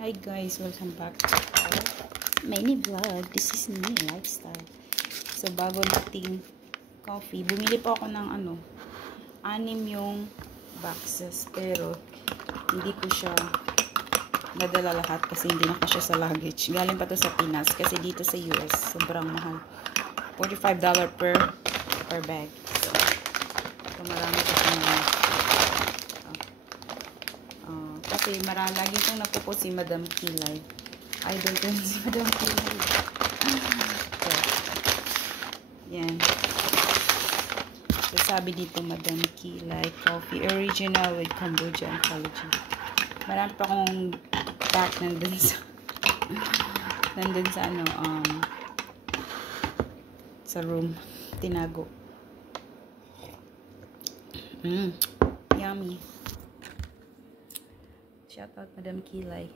Hi guys, welcome back to our mini vlog. This is me lifestyle. So bago nating coffee, bumili po ako ng 6 yung boxes, pero hindi ko siya nadala lahat kasi hindi na ko siya sa luggage. Galing pa to sa Pinas kasi dito sa US sobrang mahal. $45 per bag. So marami kasi kasi lagi kong napupo si Madam Kilay. Idol ko si Madam Kilay. So, yan. So, sabi dito, Madam Kilay coffee, original with kombucha and collagen. Marami pa akong pack nandun sa room. Tinago. Yummy. Shout out Madam Kilay.